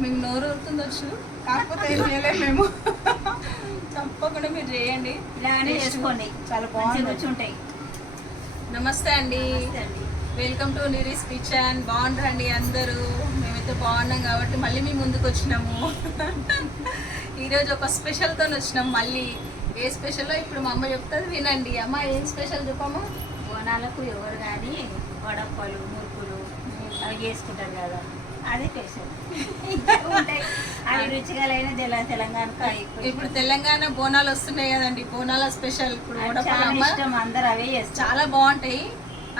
మీకు నోరు వస్తుందొచ్చు, కాకపోతే ఏం చేయలేము మేము. తప్పకుండా మీరు చేయండి, ఇలానే చేసుకోండి, చాలా బాగుంది, రుచి ఉంటాయి. నమస్తే అండి, వెల్కమ్ టు నిరీస్ కిచెన్. బాగుంటారండి అందరూ? మేమైతే బాగున్నాం కాబట్టి మళ్ళీ మేము ముందుకు వచ్చినాము. ఈరోజు ఒక స్పెషల్తో వచ్చినాం. మళ్ళీ ఏ స్పెషల్లో ఇప్పుడు మా అమ్మ చెప్తుంది, వినండి. అమ్మ ఏం స్పెషల్ చెప్పమ్మా? బోనాలకు ఎవరు కానీ వడప్పలు మురుకులు అవి చేసుకుంటారు కదా, అదే స్పెషల్. ఉంటాయి అవి రుచిగాలైన తెలంగాణకు. ఇప్పుడు తెలంగాణ బోనాలు వస్తున్నాయి కదండి, బోనాల స్పెషల్ ఇప్పుడు వడపలు అందరు అవే చేస్తారు, చాలా బాగుంటాయి.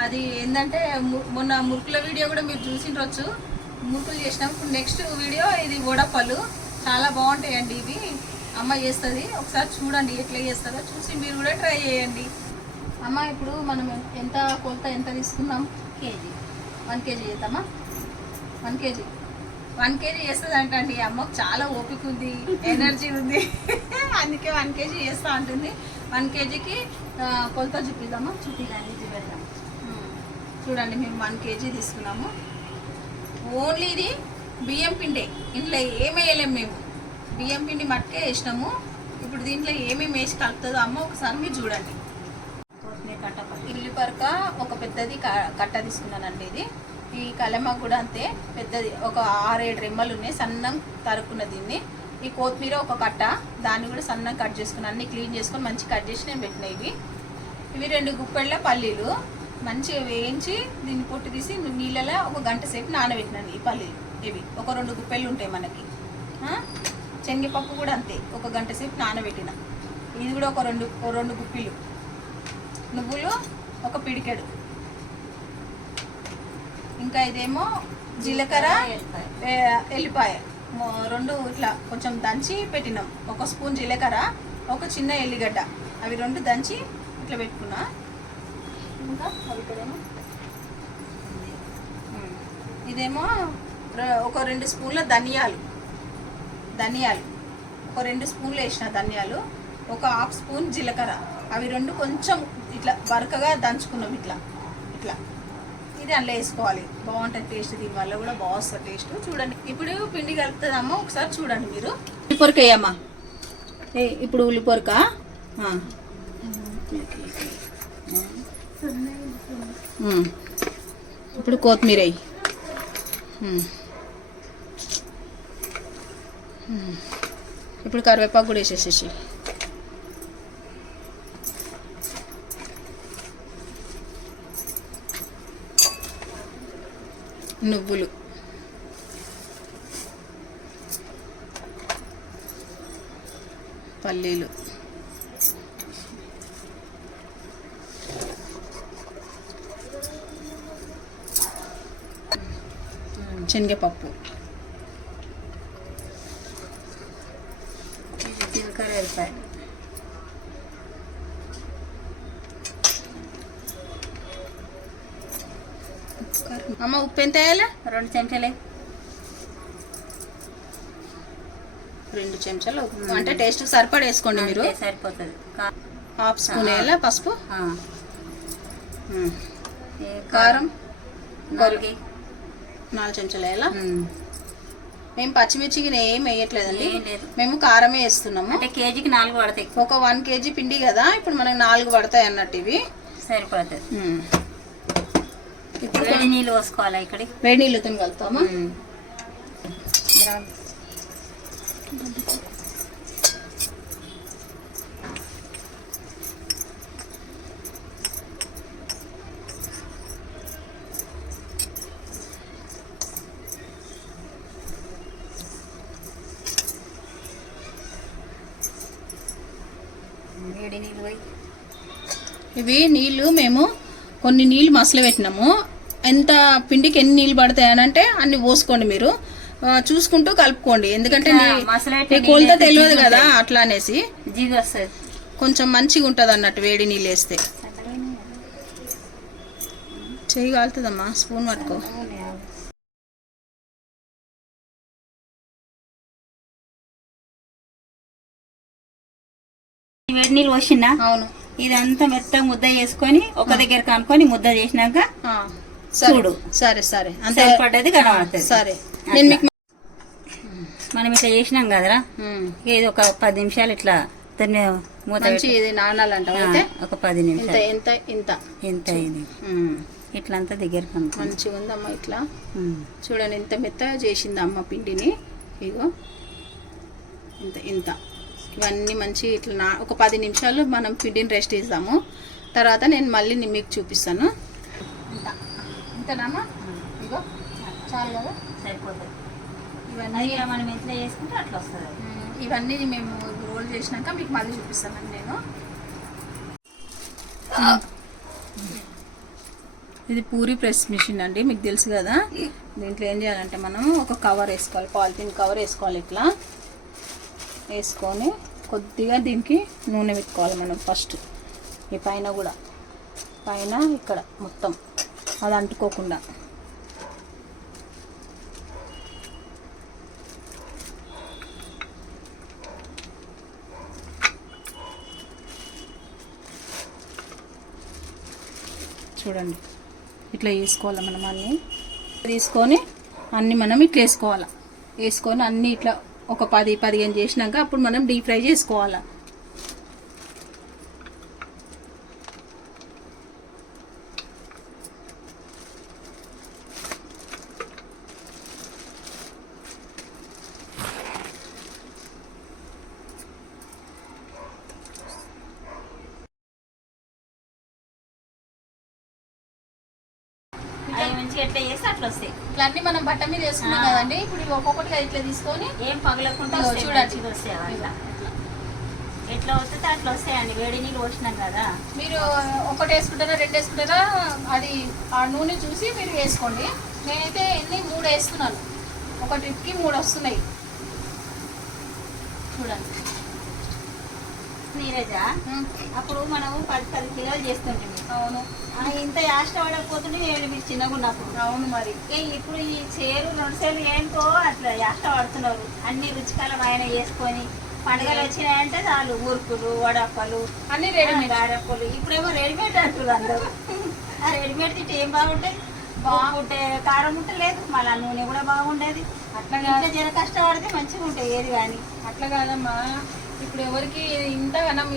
అది ఏంటంటే మొన్న మురుకుల వీడియో కూడా మీరు చూసిండొచ్చు, మురుకులు చేసినాం. ఇప్పుడు నెక్స్ట్ వీడియో ఇది వడపలు, చాలా బాగుంటాయండి ఇవి. అమ్మ చేస్తుంది, ఒకసారి చూడండి ఎట్లా చేస్తారో, చూసి మీరు కూడా ట్రై చేయండి. అమ్మ ఇప్పుడు మనం ఎంత కొలత ఎంత తీసుకుందాం? కేజీ 1 కేజీ చేద్దామా? 1 కేజీ 1 కేజీ చేస్తుంది అంటండి. అమ్మకు చాలా ఓపిక ఉంది, ఎనర్జీ ఉంది, అందుకే 1 కేజీ చేస్తూ ఉంటుంది. 1 కేజీకి కొలత చూపిద్దామా? చూపిదాన్ని చూపెడదాం. చూడండి, మేము 1 కేజీ తీసుకున్నాము. ఓన్లీ ఇది బియ్యం పిండే, ఇంట్లో ఏమి వేయలేము మేము, బియ్యం పిండి మట్టుకే వేసినాము. ఇప్పుడు దీంట్లో ఏమేమి వేసి కలుపుతుందో అమ్మ ఒకసారి మీరు చూడండి. ఇల్లిపరక ఒక పెద్దది కట్ట తీసుకున్నానండి. ఈ కలెమాకు కూడా అంతే పెద్దది, ఒక 6-7 రెమ్మలు ఉన్నాయి, సన్నం తరుక్కున్న దీన్ని. ఈ కొత్తిమీర ఒక కట్ట, దాన్ని కూడా సన్నం కట్ చేసుకుని అన్ని క్లీన్ చేసుకొని మంచి కట్ చేసి నేను పెట్టిన. ఇవి 2 గుప్పెళ్ళ పల్లీలు మంచిగా వేయించి దీన్ని పొట్టు తీసి నీళ్ళలో ఒక గంట సేపు నానబెట్టినాను. ఈ పల్లీలు ఇవి ఒక 2 గుప్పెళ్ళు ఉంటాయి మనకి. శనగపప్పు కూడా అంతే, ఒక గంట సేపు నానబెట్టిన. ఇది కూడా ఒక 2 గుప్పిలు. నువ్వులు ఒక పిడికెడు. ఇంకా ఇదేమో జీలకర్ర, ఎల్లిపాయ 2 ఇట్లా కొంచెం దంచి పెట్టినాం. 1 స్పూన్ జీలకర్ర, ఒక చిన్న ఎల్లిగడ్డ, అవి 2 దంచి ఇట్లా పెట్టుకున్నా. ఇంకా అవి ఇక్కడేమో ఇదేమో ఒక 2 స్పూన్ల ధనియాలు, ఒక 2 స్పూన్లు వేసిన ధనియాలు, ఒక 1/2 స్పూన్ జీలకర్ర, అవి 2 కొంచెం ఇట్లా బరకగా దంచుకున్నాం. ఇట్లా ఇది అందులో వేసుకోవాలి, బాగుంటుంది టేస్ట్. దీనివల్ల కూడా బాగుంటుంది టేస్ట్. చూడండి ఇప్పుడు పిండి కలుపుతుందమ్మా, ఒకసారి చూడండి మీరు. ఉల్లిపొరక వేయమ్మా, ఇప్పుడు ఉల్లిపొరక, ఇప్పుడు కొత్తిమీర, ఇప్పుడు కరివేపాకు కూడా వేసేసేసి, నువ్వులు, పల్లీలు, శనగపప్పు, జీలకర్ర, ఎల్లిపాయ, అమ్మ ఉప్పు ఎంత వేయాలి? 2 చెంచాలే, 2 చెంచాలు ఉప్పు, అంటే టేస్ట్ సరిపడా వేసుకోండి మీరు, సరిపోతుంది. 1/2 స్పూన్ వేయాలా పసుపు, కారం 4 చెంచాలు వేయాలా. మేము పచ్చిమిర్చికి ఏం వేయట్లేదండి, మేము కారమే వేస్తున్నాము. అంటే కేజీకి 4 పడతాయి, ఒక 1 కేజీ పిండి కదా, ఇప్పుడు మనకు 4 పడతాయి అన్నట్టు. ఇవి సరిపడుతుంది. ఇప్పుడు వేడి నీళ్ళు పోసుకోవాలి, ఇక్కడ వేడి నీళ్ళతో కలుపుతామా. వేడి నీళ్ళు పోయి ఇవి నీళ్ళు మేము కొన్ని నీళ్ళు మసలు పెట్టినాము. ఎంత పిండికి ఎన్ని నీళ్ళు పడతాయి అని అంటే అన్ని పోసుకోండి, మీరు చూసుకుంటూ కలుపుకోండి. ఎందుకంటే కొలత తెలియదు కదా, అట్లా అనేసి కొంచెం మంచిగా ఉంటుంది అన్నట్టు. వేడి నీళ్ళు వేస్తే చెయ్యి కాలుతుందమ్మా, స్పూన్ పట్టుకో. వేడి నీళ్ళు పోసిందా? అవును. ఇదంతా మెత్తగా ముద్ద చేసుకొని ఒక దగ్గర కనుక్కొని ముద్ద చేసినాక చూడు సరే సరే అంత సరిపడ్డది కనబడుతుంది. సరే నేను మీకు మనం ఇట్లా చేసినాం కదరా, ఏదో ఒక 10 నిమిషాలు ఇట్లా దాన్ని మూత మంచి ఇది నానాలంటావు అయితే ఒక 10 నిమిషాలు. ఇంత ఇంత ఎంత ఇది ఇట్లా అంతా దగ్గరకు మంచిగా ఉందమ్మా. ఇట్లా చూడండి ఇంత మెత్తగా చేసింది అమ్మ పిండిని. ఇగో ఇంత ఇంత ఇవన్నీ మంచి ఇట్లా ఒక 10 నిమిషాలు మనం పిండిని రెస్ట్ ఇస్తాము. తర్వాత నేను మళ్ళీ మీకు చూపిస్తాను. ఇంత ఇంతనమ్మా. ఇగో చాలు కదా, సరిపోతుంది. ఇవన్నీ మనం ఎట్లా చేసుకుంటే అట్లా వస్తుంది. ఇవన్నీ మేము రోల్ చేసినాక మీకు మళ్ళీ చూపిస్తానండి నేను. ఇది పూరి ప్రెస్ మిషన్ అండి, మీకు తెలుసు కదా. దీంట్లో ఏం చేయాలంటే మనం ఒక కవర్ వేసుకోవాలి, పాలిథిన్ కవర్ వేసుకోవాలి. ఇట్లా వేసుకొని కొద్దిగా దీనికి నూనె పెట్టుకోవాలి మనం ఫస్ట్. ఈ పైన కూడా పైన ఇక్కడ మొత్తం అది అంటుకోకుండా. చూడండి ఇట్లా వేసుకోవాలి మనం. అన్నీ తీసుకొని అన్నీ మనం ఇట్లా వేసుకోవాలి. వేసుకొని అన్నీ ఇట్లా ఒక 10-15 చేసినాక అప్పుడు మనం డీప్ ఫ్రై చేసుకోవాలి. ఎట్లా చేస్తే అట్లా వస్తాయి. ఇట్లా అన్ని మనం బట్ట మీద వేసుకున్నాం కదండి. ఇప్పుడు ఇవి ఒక్కొక్కటిగా ఇట్లా తీసుకొని ఏం పగలకుండా చూడండి వస్తాయి. అట్లా ఎట్లా వస్తే అట్లా వస్తాయండి. వేడి నీళ్ళు పోసినాం కదా. మీరు ఒకటి వేసుకుంటారా 2 వేసుకుంటారా అది ఆ నూనె చూసి మీరు వేసుకోండి. నేనైతే 3 వేస్తున్నాను. ఒక ట్రిప్కి 3 వస్తున్నాయి. చూడండి నీరజ, అప్పుడు మనం 10 కిలోలు చేస్తుంటుంది. అవును, ఇంత యాస్ట్ పడకపోతుంటే మీరు చిన్నగా ఉన్నప్పుడు. అవును మరి. ఇప్పుడు ఈ చేరు 2 సేర్లు ఏంటో అట్లా యాస్ట్ పడుతున్నారు. అన్ని రుచికరమైన వేసుకొని పండుగలు వచ్చినాయంటే చాలు ఊరుకులు, వడప్పలు, అన్ని రెడీమేడ్ గారెప్పలు. ఇప్పుడేమో రెడీమేడ్ అంటున్నారు అందరూ. ఆ రెడీమేడ్ తింటే ఏం బాగుంటాయి? బాగుంటే కారం ఉంటే లేదు, మళ్ళీ నూనె కూడా బాగుండేది. అట్లా జర కష్టపడితే మంచిగా ఉంటాయి ఏది కానీ. అట్లా కాదమ్మా, ఇప్పుడు ఎవరికి ఇంతగానం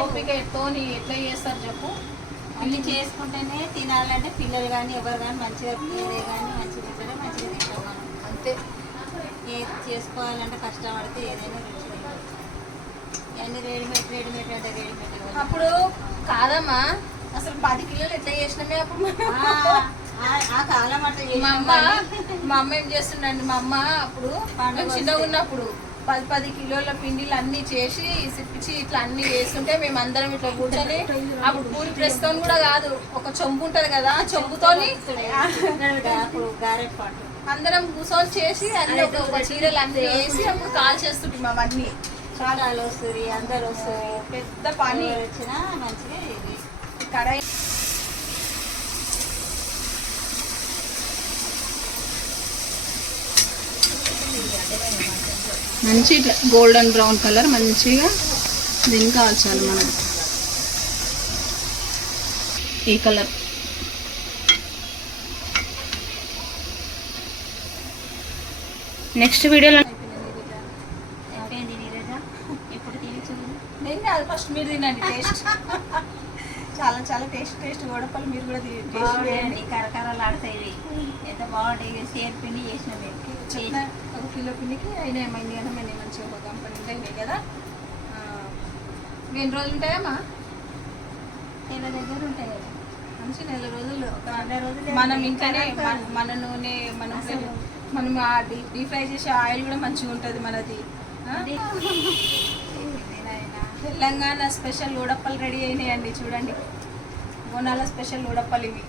ఓపికతోని ఎట్లా చేస్తారు చెప్పు. అన్ని చేసుకుంటేనే తినాలంటే పిల్లలు కానీ ఎవరు కానీ మంచిగా ఏదే కానీ మంచిగా తింటే మంచిగా తింటాం మనం. అంతే. ఏది చేసుకోవాలంటే కష్టపడితే ఏదైనా రుచిగా. ఇవన్నీ రెడీమేడ్ అంటే రెడీమేడ్. అప్పుడు కాదమ్మా, అసలు 10 కిలోలు ఎట్లా చేసినామే అప్పుడు. ఆ కాలం అట్లా మా అమ్మ ఏం చేస్తుండండి, మా అమ్మ అప్పుడు చిన్నగా ఉన్నప్పుడు 10 కిలోల పిండిలు అన్ని చేసి సిప్పించి ఇట్లా అన్ని వేస్తుంటే మేము అందరం ఇట్లా కూర్చొని, అప్పుడు పూరి ప్రెస్తో కూడా కాదు, ఒక చెంబు ఉంటది కదా, ఆ చెంబుతోని అందరం కూర్చొని చేసి అన్ని ఒక చీరలు అన్ని వేసి అప్పుడు కాల్ చేస్తుంటాం. అవన్నీ చాలా వస్తుంది, అందరు వస్తుంది, పెద్ద పని వచ్చినా మంచిగా కడాయి. మంచి ఇట్లా గోల్డెన్ బ్రౌన్ కలర్ మంచిగా దీన్ని కాల్చాలి మనం. ఈ కలర్ నెక్స్ట్ వీడియోలో ఇప్పుడు తిని చూడు. నేను అది ఫస్ట్ మీరు తినండి. టేస్ట్ చాలా చాలా టేస్ట్ గోడపల్లి మీరు కూడా బాగుంటాయండి, కరకరలు ఆడతాయి. ఎంత బాగుంటాయి. సేర్ పిండి చేసిన ఒక కిలో పిండికి అయినా ఏమైంది కదా, మేము మంచిగా ఒక కంపెనీ ఉంటాయి కదా. ఎన్ని రోజులు ఉంటాయమ్మా? నెల దగ్గర ఉంటాయి కదా. మంచి నెల రోజులు. ఒక 2 రోజులు మనం ఇంట్లోనే మన నూనె మనం డీప్ ఫ్రై చేసే ఆయిల్ కూడా మంచిగా ఉంటుంది మనది. తెలంగాణ స్పెషల్ ఉడప్పలు రెడీ అయినాయండి. చూడండి, బోనాల స్పెషల్ ఉడప్పలు ఇవి.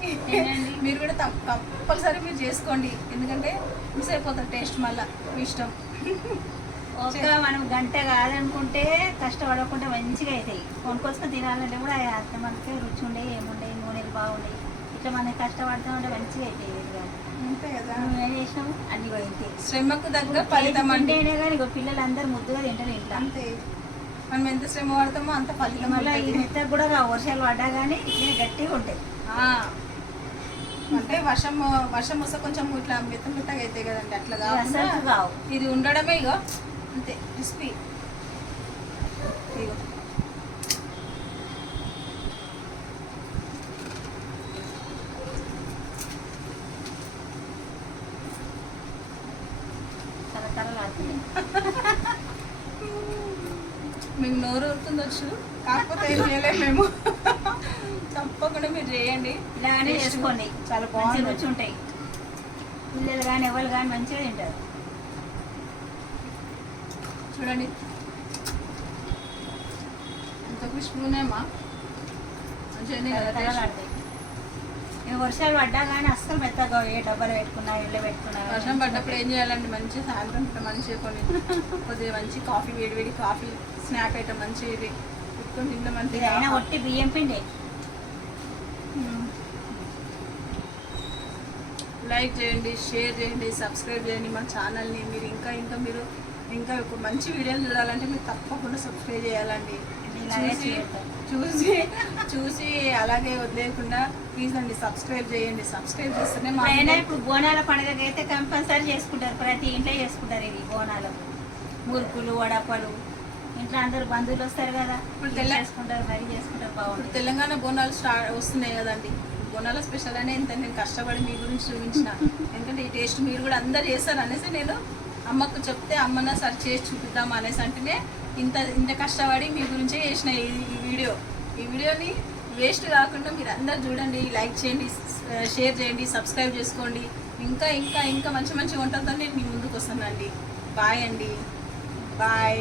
మీరు కూడా కంపల్సరీ మీరు చేసుకోండి, ఎందుకంటే మిస్ అయిపోతుంది టేస్ట్. మళ్ళీ మీ ఇష్టం. ఒక మనం గంట కాదనుకుంటే కష్టపడకుండా మంచిగా అవుతాయి. కొనుక్కొచ్చుకొని తినాలంటే కూడా అంత మనకి రుచి ఉండే ఏముండే, నూనెలు బాగుండే. ఇట్లా మనం కష్టపడతామంటే మంచిగా అవుతాయి. అంతే కదా, ఏం చేసినాము అన్ని పోయింది. శ్రమకు తగ్గ ఫలితం అంటే కానీ పిల్లలందరూ ముద్దుగా తింటారు ఇంట్లో. అంతే, మనం ఎంత శ్రమ పడతామో అంత ఫలితం. మళ్ళీ ఈ మెత్తకు కూడా వర్షాలు పడ్డా కానీ ఇట్లా గట్టిగా ఉంటాయి. అంటే వర్షం వస్తే కొంచెం ఇట్లా మెత్తగా అవుతాయి కదండి, అట్లా ఇవి అసలు కాకుండా కావు. ఇది ఉండడమే ఇగో అంతే క్రిస్పీ. ఇగో తరతరలాడుతున్నాయి. మీకు నోరు ఊరుతుందొచ్చు, కాకపోతే ఏం చేయలేము మేము. తప్పకుండా మీరు చేయండి, ఇలానే చేసుకోండి, చాలా మంచిగా బాగుంది. రుచి ఉంటాయి. పిల్లలు కానీ ఎవరు కానీ మంచిగా తింటారు. చూడండి ఎంత క్రిస్పీ ఉన్నాయమ్మా, మంచిగా కదా taste. తరతరలాడతాయి. ఇక వర్షాలు పడ్డా కానీ అస్సలు మెత్తగా ఏ డబ్బాలు పెట్టుకున్నా ఇళ్ళ పెట్టుకున్నా వర్షం పడ్డప్పుడు ఏం చేయాలండి, మంచి సాయంత్రం పూట మంచిగా కొద్దిగా మంచి కాఫీ, వేడి కాఫీ స్నాక్ ఐటమ్ మంచి ఇది పెట్టుకొని తిందామంటే ఇదైనా ఒట్టి బియ్యం పిండి. లైక్ చేయండి, షేర్ చేయండి, సబ్స్క్రైబ్ చేయండి మా ఛానల్ని. మీరు ఇంకా ఒక మంచి వీడియోలు చూడాలంటే మీరు తప్పకుండా సబ్స్క్రైబ్ చేయాలండి. ఇలాగే చూసి అలాగే వదిలేయకుండా ప్లీజ్ అండి సబ్స్క్రైబ్ చేయండి. సబ్స్క్రైబ్ చేస్తేనే మా అయినా ఇప్పుడు బోనాల పండుగకి అయితే కంపల్సరీ చేసుకుంటారు, ప్రతి ఇంట్లో చేసుకుంటారు ఇవి బోనాలు, మురుకులు, వడపలు. ఇంట్లో అందరు బంధువులు వస్తారు కదా, ఇప్పుడు ఇవి చేసుకుంటారు, మరీ చేసుకుంటారు. ఇప్పుడు బాగుంటుంది. తెలంగాణ బోనాలు వస్తున్నాయి కదండి. బోనాల స్పెషల్ అనే ఇంత నేను కష్టపడి మీ గురించి చూపించిన, ఎందుకంటే ఈ టేస్ట్ మీరు కూడా అందరు చేస్తారు అనేసి నేను అమ్మకు చెప్తే అమ్మన సరి చేసి చూపిద్దాం అనేసి అంటేనే ఇంత కష్టపడి మీ గురించే చేసిన ఈ వీడియోని వేస్ట్ కాకుండా మీరు అందరు చూడండి, లైక్ చేయండి, షేర్ చేయండి, సబ్స్క్రైబ్ చేసుకోండి. ఇంకా మంచి మంచి వంటలతో నేను మీ ముందుకు వస్తానండి. బాయ్ అండి, బాయ్.